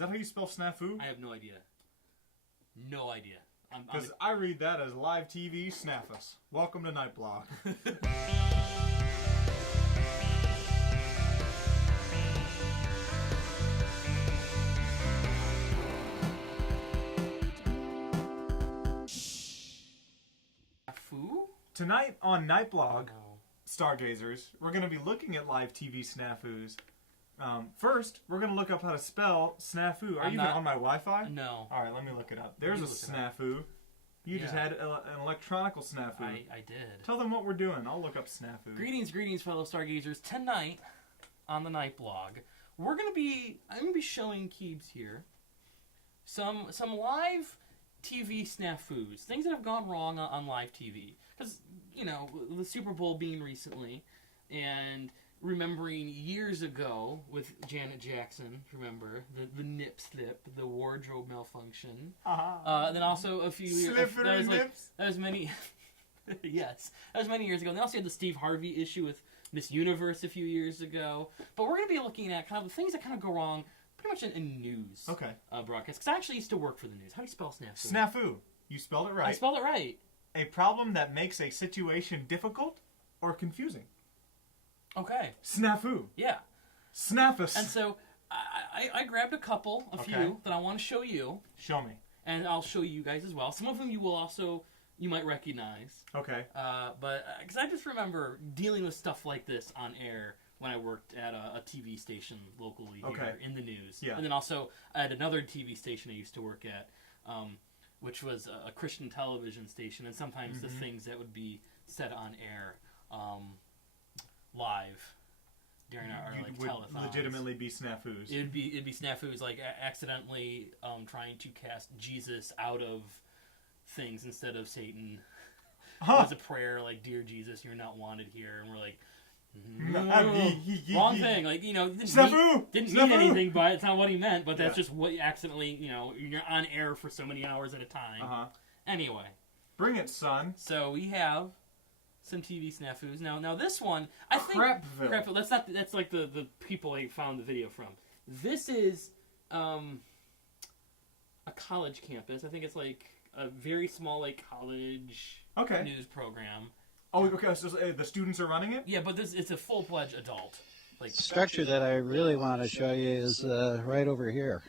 that how you spell snafu? I have no idea. No idea. Because I read that as live TV snaffus. Welcome to Night Blog. Tonight on Night Blog, Stargazers, we're going to be looking at live TV snafus. First, we're going to look up how to spell snafu. Are you even on my Wi-Fi? No. All right, let me look it up. There's a snafu. You just had an electronical snafu. I did. Tell them what we're doing. I'll look up snafu. Greetings, fellow Stargazers. Tonight on the Night Blog, I'm going to be showing keebz here some live TV snafus, things that have gone wrong on live TV. Because, you know, the Super Bowl being recently, and remembering years ago with Janet Jackson, remember, the nip slip, the wardrobe malfunction. Then also a few years... Slippery nips? That was many... yes. That was many years ago. And they also had the Steve Harvey issue with Miss Universe a few years ago. But we're going to be looking at kind of the things that kind of go wrong pretty much in news broadcasts. Because I actually used to work for the news. How do you spell snafu? Snafu. You spelled it right. I spelled it right. A problem that makes a situation difficult or confusing. Okay. Snafu. Yeah. Snaffus. And so I grabbed a few that I want to show you. Show me. And I'll show you guys as well. Some of them you might recognize. Okay. But because I just remember dealing with stuff like this on air when I worked at a TV station locally here in the news. Yeah. And then also at another TV station I used to work at, which was a Christian television station, and sometimes the things that would be said on air live during our telethons would legitimately be snafus. It'd be snafus, like accidentally trying to cast Jesus out of things instead of Satan. It was a prayer like, "Dear Jesus, you're not wanted here," and we're like, wrong thing. Like, you know, didn't mean anything, but it's not what he meant. But that's just what you accidentally, you know, you're on air for so many hours at a time. Anyway, bring it, son. So we have some TV snafus. Now this one, I think Crapville. That's like the people I found the video from. This is a college campus. I think it's like a very small like college news program. Oh, okay. So the students are running it? Yeah, but it's a full-fledged adult. Like structure that I really want to show you is right over here.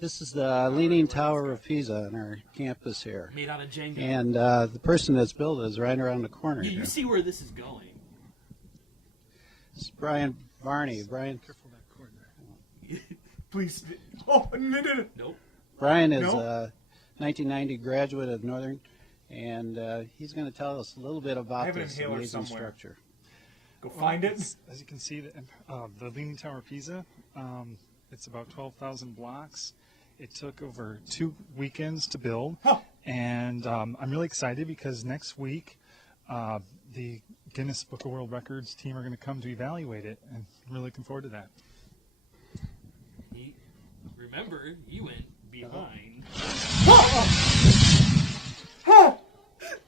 This is the Leaning Tower of Pisa on our campus here. Made out of Jenga. And the person that's built it is right around the corner here. You see where this is going. This is Brian Barney. Brian, careful that cord there. Please. Oh, no. Nope. Brian is a 1990 graduate of Northern. And he's going to tell us a little bit about this amazing structure. Go find it. As you can see, the Leaning Tower of Pisa, it's about 12,000 blocks. It took over 2 weekends to build. And I'm really excited because next week the Guinness Book of World Records team are going to come to evaluate it. And I'm really looking forward to that. Remember, you went behind.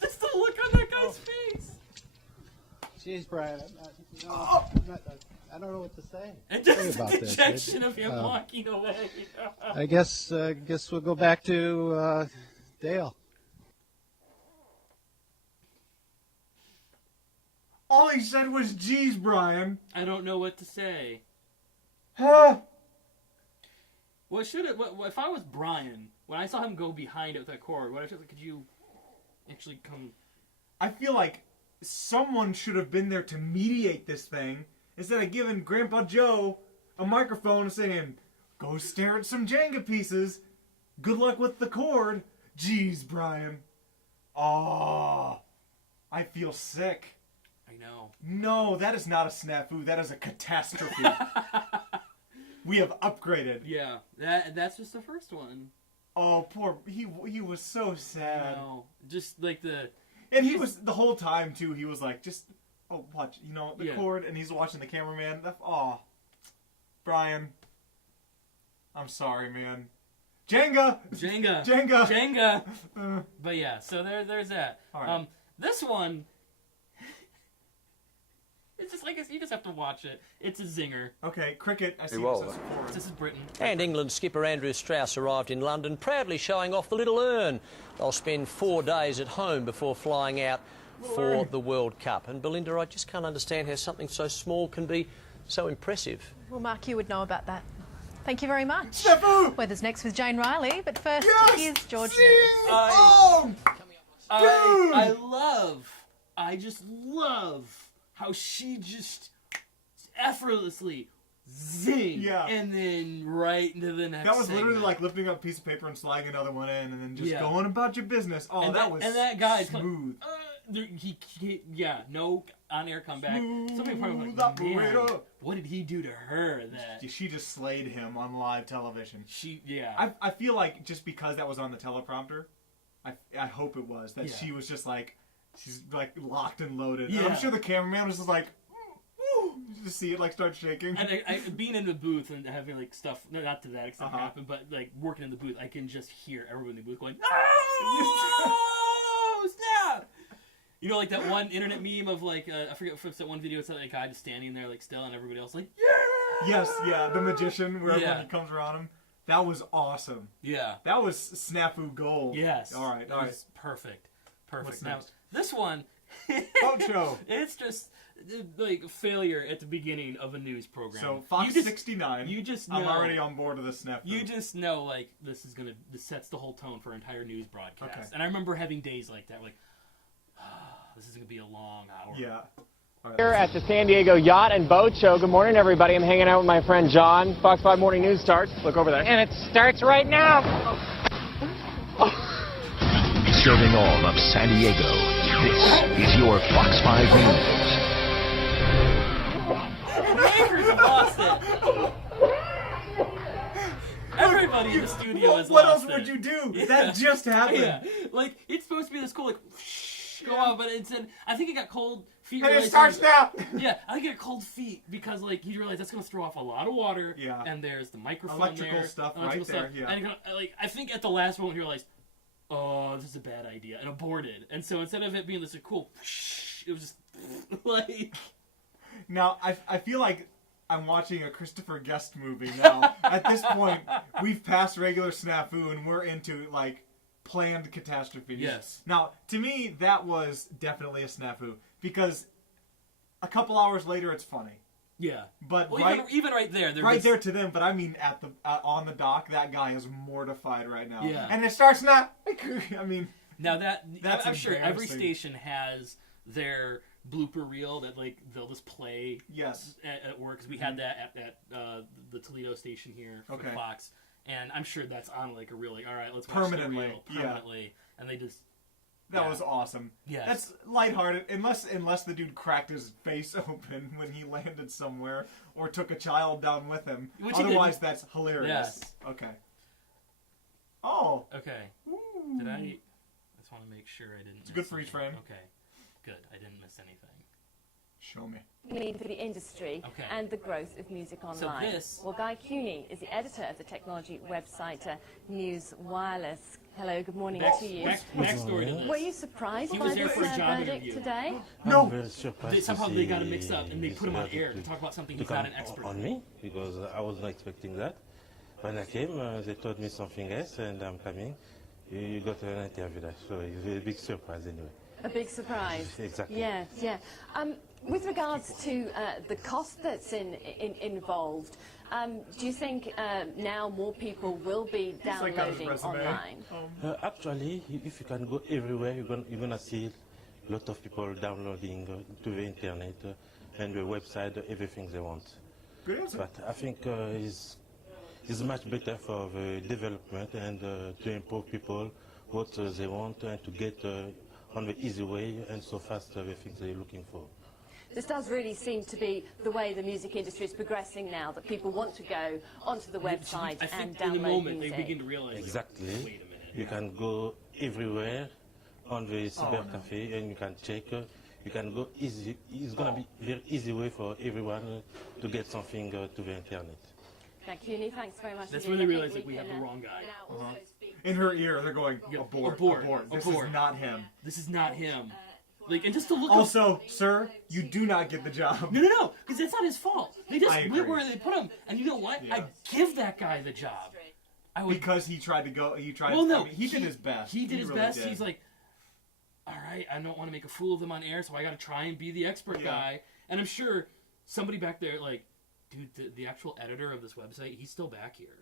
That's the look on that guy's face. Jeez, Brian, I don't know what to say. And just the dejection of him walking away. I guess we'll go back to Dale. All he said was, "Geez, Brian." I don't know what to say. Huh? Well, if I was Brian, when I saw him go behind it with that cord, could you actually come? I feel like someone should have been there to mediate this thing instead of giving Grandpa Joe a microphone and saying, "Go stare at some Jenga pieces. Good luck with the cord." Jeez, Brian. Oh, I feel sick. I know. No, that is not a snafu. That is a catastrophe. We have upgraded. Yeah, that's just the first one. Oh, poor, he was so sad. No, just like and he was, the whole time, too, he was like, just, watch, you know, the cord, and he's watching the cameraman. Brian, I'm sorry, man. Jenga! But yeah, so there's that. All right. This one, It's just like you just have to watch it. It's a zinger. Okay, cricket. I see well, what says forward. This is Britain. And England skipper Andrew Strauss arrived in London, proudly showing off the little urn. They'll spend 4 days at home before flying out for the World Cup. And Belinda, I just can't understand how something so small can be so impressive. Well, Mark, you would know about that. Thank you very much. Snafu! Weather's next with Jane Riley, but first, here's George. I just love how she just effortlessly zing, Yeah. and then right into the next. That was literally segment. like lifting up a piece of paper and sliding another one in, and then just Yeah. going about your business. Oh, And that was guy's smooth. No on-air comeback. Somebody probably Smooth like, man, operator. what did he do to her? That She just slayed him on live television. I feel like just because that was on the teleprompter, I hope it was that she was just like, she's like locked and loaded. And I'm Yeah. sure the cameraman was just like, woo, you just see it like start shaking. And I, being in the booth and having like stuff, no, not to that extent happen, but like working in the booth, I can just hear everyone in the booth going, "Oh, snap!" You know, like that one internet meme of like, I forget if it's that one video, it's that guy just standing there like still, and everybody else like, yeah! Yes, yeah, the magician, wherever Yeah. he comes around him. That was awesome. Yeah. That was snafu gold. Yes. All right, That all right. was perfect. What's Now, next? this one, Boat show. it's just like failure at the beginning of a news program. So Fox You just- 69. you just I'm know- already on board with the snafu. You just know, like, this sets the whole tone for an entire news broadcast. Okay. And I remember having days like that, like, this is going to be a long hour. Yeah. All right, Here at the San Diego Yacht and Boat Show. Good morning, everybody. I'm hanging out with my friend John. Fox 5 Morning News starts. Look over there. And it starts right now. Serving all of San Diego, this is your Fox 5 News. Lakers have lost it. Everybody in the studio has what lost else would it. you do? Yeah. That just happened. Yeah, like, it's supposed to be this cool, like, go on, but instead, I think it got cold feet. And it realized- starts now. Yeah, I think it got cold feet because, like, he realized that's going to throw off a lot of water. Yeah. And there's the microphone Electrical there. stuff electrical right there, yeah. And like, I think at the last moment he realized, oh, this is a bad idea, and aborted. And so instead of it being this cool, it was just like. Now, I feel like I'm watching a Christopher Guest movie now. At this point, we've passed regular snafu and we're into, like, planned catastrophes. Yes. Now, to me, that was definitely a snafu because a couple hours later, it's funny. Yeah. But Well, even right there, right there to them, but I mean at the on the dock, that guy is mortified right now. Yeah. And it starts now. I mean, Now That's I'm sure every embarrassing. station has their blooper reel that like they'll just play yes. at work. 'Cause we had that at the Toledo station here for Okay. Fox, and I'm sure that's on like a reel. Like, all right, let's watch Permanently, the reel yeah. permanently, and they just That was awesome. Yes. That's lighthearted, unless the dude cracked his face open when he landed somewhere or took a child down with him. Which he Otherwise, didn't. that's hilarious. Yes. Okay. Oh. Okay. Ooh. Did I just want to make sure I didn't. It's a good freeze frame. Okay. Good. I didn't miss anything. Show me. Mean for the industry Okay. and the growth of music online. this- Well, Guy Cuny is the editor of the technology website News Wireless. Hello, good morning to you. Backstory to this. Were you surprised He by was there this for a job verdict interview. today? No. Very surprised to Somehow they got see it mixed up and they this put him on verdict air to talk about something to he's not come an expert on in. me because I was not expecting that. When I came, they told me something else, and I'm coming. You got an interview there, so it's a big surprise anyway. A big surprise. Exactly. Yes, yeah. With regards to the cost that's involved, do you think now more people will be like got his downloading resume. online? Actually, if you can go everywhere, you're gonna see a lot of people downloading to the internet and the website everything they want. Good answer. But I think it's much better for the development and to improve people what they want and to get on the easy way and so fast the things they're looking for. This does really seem to be the way the music industry is progressing now, that people want to go onto the website I and think in the download moment music. they begin to realize. like, Exactly. wait a minute. You can go everywhere on the cyber cafe and you can check. You can go easy. It's gonna be very easy way for everyone to get something to the internet. Thank you, Cuny. Thanks very much. That's indeed. when they I realize think like we have the can, wrong guy. now also speak In her ear, they're going, Yeah, abort, abort, abort. This abort. is not him. This is not him. Like, and just to look. Also, sir, you do not get the job. No, because that's not his fault. They just I went agree. where they put him, and you know what? Yeah. I give that guy the job. Because he tried to go. He tried. Well, no, I mean, he did his best. He did his really best. did. He's like, all right, I don't want to make a fool of them on air, so I got to try and be the expert guy. And I'm sure somebody back there, like, dude, the actual editor of this website, he's still back here.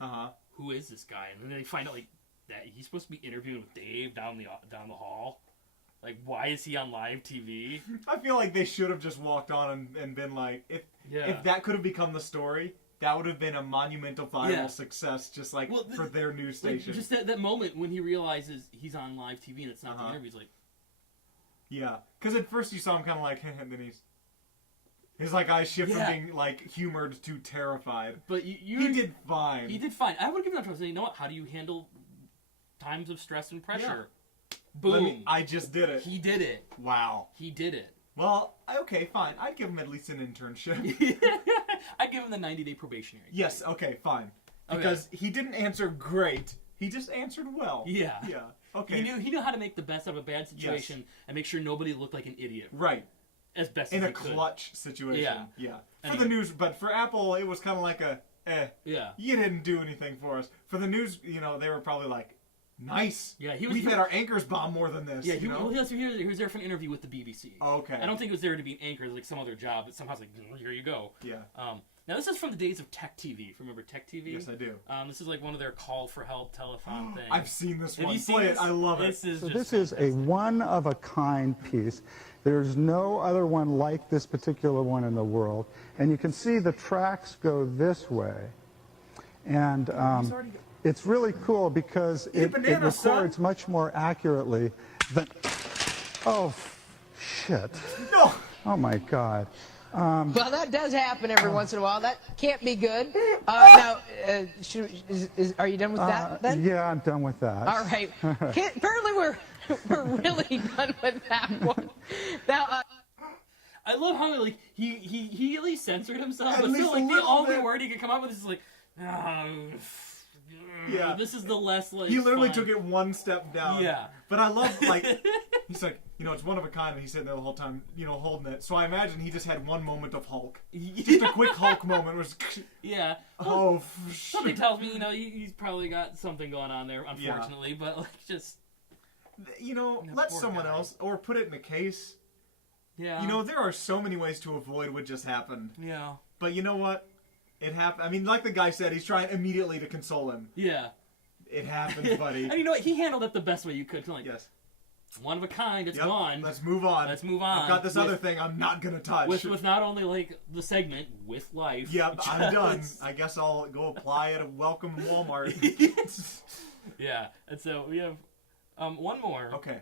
Who is this guy? And then they find out like that he's supposed to be interviewing with Dave down the hall. Like, why is he on live TV? I feel like they should have just walked on and been like, if that could have become the story, that would have been a monumental viral success, just like for their news station. Like, just that moment when he realizes he's on live TV and it's not the interview, he's like... Yeah, because at first you saw him kind of like, and then his like eyes shift from being like humored to terrified. But he did fine. He did fine. I would give him that to him. You know what? How do you handle times of stress and pressure? Boom. I just did it. He did it. Wow. He did it. Well, okay, fine. I'd give him at least an internship. I'd give him the 90-day probationary. Yes, okay, fine. Because he didn't answer great. He just answered well. Yeah. Yeah. Okay. He knew how to make the best out of a bad situation and make sure nobody looked like an idiot. Right. As best in as a clutch situation. Yeah. For Anyway. the news, but for Apple, it was kind of like Yeah. You didn't do anything for us. For the news, they were probably like, nice. Yeah, we've had our anchors bomb more than this. Yeah, he was there for an interview with the BBC. Okay. I don't think it was there to be an anchor, like some other job, but somehow it's like, here you go. Yeah. Now, this is from the days of Tech TV. Remember Tech TV? Yes, I do. This is like one of their call for help telethon things. I've seen this one. Have you seen Play this? it. I love it. This is a one-of-a-kind piece. There's no other one like this particular one in the world. And you can see the tracks go this way. And it's really cool because it records much more accurately than... Oh, shit. No! Oh, my God. Well, that does happen every once in a while. That can't be good. Now, are you done with that then? Yeah, I'm done with that. All right. Apparently, we're really done with that one. Now, I love how like he at least censored himself, At but least still a like the little only bit. word he could come up with is like, Yeah. this is the less like. He literally fun. took it one step down. Yeah. But I love, like, he's like, it's one of a kind, and he's sitting there the whole time, holding it. So I imagine he just had one moment of Hulk. Just a quick Hulk moment. Was Yeah. Oh, something tells me, he's probably got something going on there, unfortunately, but like just. let poor someone guy. else, or put it in a case. Yeah. There are so many ways to avoid what just happened. Yeah. But you know what? It happened. I mean, like the guy said, he's trying immediately to console him. Yeah. It happens, buddy. And you know what? He handled it the best way you could. Like, yes. One of a kind. It's gone. Let's move on. Let's move on. I've got this other thing I'm not gonna touch. With not only like the segment with life. Yep, I'm done. I guess I'll go apply at a welcome Walmart. Yeah, and so we have one more. Okay.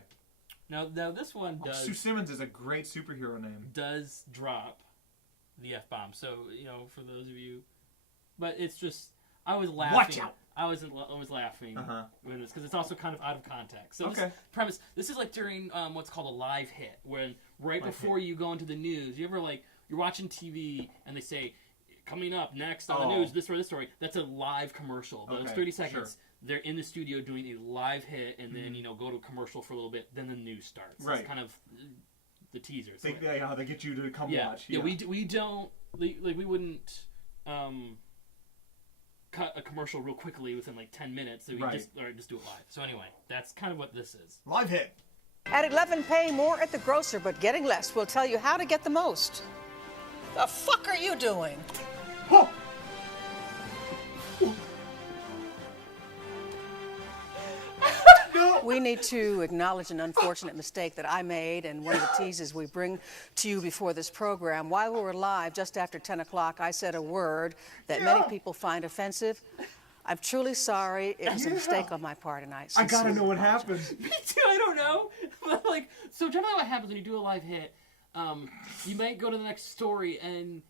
Now this one does. Sue Simmons is a great superhero name. Does drop the F-bomb. So for those of you, but it's just I was laughing. Watch out. I was laughing when this because it's also kind of out of context. So this premise. This is like during what's called a live hit, when before you go into the news, you ever like you're watching TV and they say coming up next on the news this story. That's a live commercial. Those 30 seconds. Sure. They're in the studio doing a live hit, and then go to a commercial for a little bit. Then the news starts. Right. It's kind of the teaser. So they get you to come watch. Yeah. We don't like we wouldn't cut a commercial real quickly within like 10 minutes. So we just do it live. So anyway, that's kind of what this is. Live hit. At 11, pay more at the grocer, but getting less. We'll tell you how to get the most. The fuck are you doing? Oh. We need to acknowledge an unfortunate mistake that I made, and one of the teases we bring to you before this program. While we were live, just after 10 o'clock, I said a word that many people find offensive. I'm truly sorry. It was a mistake on my part, and I gotta know what happened. Me too. I don't know. But so generally, what happens when you do a live hit? You might go to the next story and.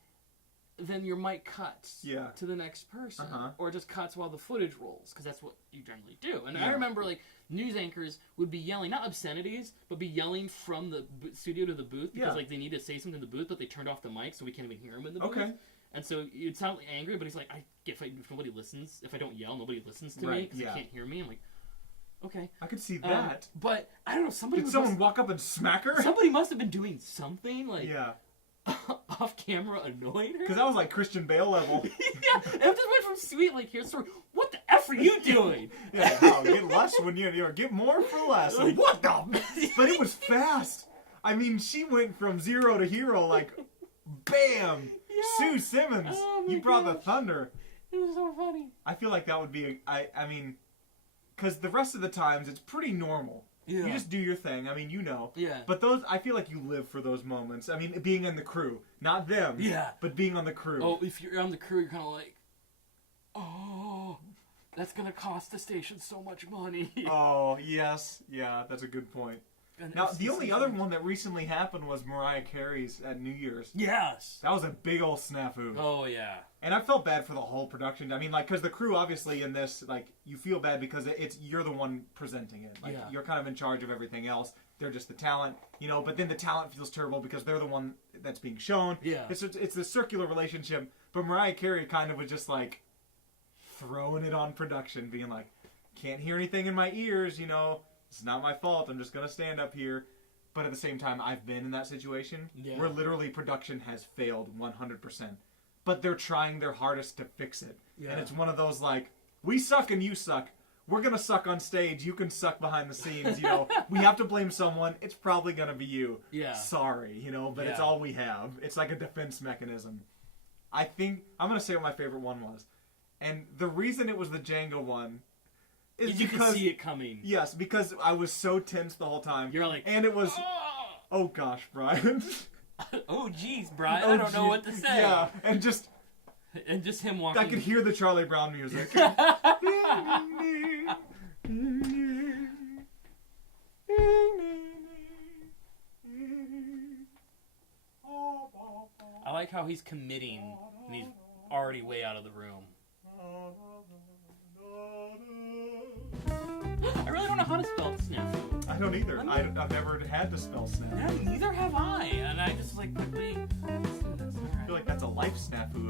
Then your mic cuts to the next person, or just cuts while the footage rolls, because that's what you generally do. And I remember news anchors would be yelling, not obscenities, but be yelling from the studio to the booth because they need to say something in the booth, but they turned off the mic so we can't even hear him in the booth. Okay. And so you'd sound angry, but he's like, if nobody listens, if I don't yell, nobody listens to me because they can't hear me. I'm like, Okay. I could see that. But I don't know. Somebody Did someone walk up and smack her? Somebody must have been doing something like Yeah. off camera, annoying her. Because that was like Christian Bale level. Yeah, it just went from sweet like here's story. What the f are you doing? Yeah, how, get less when you get more for less. Like, what the? But it was fast. I mean, she went from 0 to hero like, bam. Yeah. Sue Simmons, you brought the thunder. It was so funny. I feel like that would be I mean, because the rest of the times it's pretty normal. Yeah. You just do your thing. I mean, you know. Yeah. But those, I feel like you live for those moments. I mean, being in the crew, not them. Yeah. But being on the crew. Oh, if you're on the crew, you're kind of like, oh, that's gonna cost the station so much money. Oh yes, yeah, that's a good point. Now, the only other one that recently happened was Mariah Carey's at New Year's. Yes. That was a big old snafu. Oh, yeah. And I felt bad for the whole production. I mean, like, because the crew, obviously, in this, like, you feel bad because you're the one presenting it. Like, you're kind of in charge of everything else. They're just the talent, you know, but then the talent feels terrible because they're the one that's being shown. Yeah. It's the circular relationship. But Mariah Carey kind of was just, like, throwing it on production, being like, can't hear anything in my ears, you know. It's not my fault. I'm just going to stand up here. But at the same time, I've been in that situation where literally production has failed 100%. But they're trying their hardest to fix it. Yeah. And it's one of those like, we suck and you suck. We're going to suck on stage. You can suck behind the scenes. You know, we have to blame someone. It's probably going to be you. Yeah. Sorry, you know, but it's all we have. It's like a defense mechanism. I think, I'm going to say what my favorite one was. And the reason it was the Django one is you because, can see it coming. Yes, because I was so tense the whole time. You're like, and it was, oh gosh, Brian. Oh geez, Brian, I don't know what to say. Yeah, and just him walking. I could hear the Charlie Brown music. I like how he's committing and he's already way out of the room. I really don't know how to spell snafu. I don't either. I've never had to spell snafu. Yeah, neither have I. And I just like quickly. I feel like that's a life snafu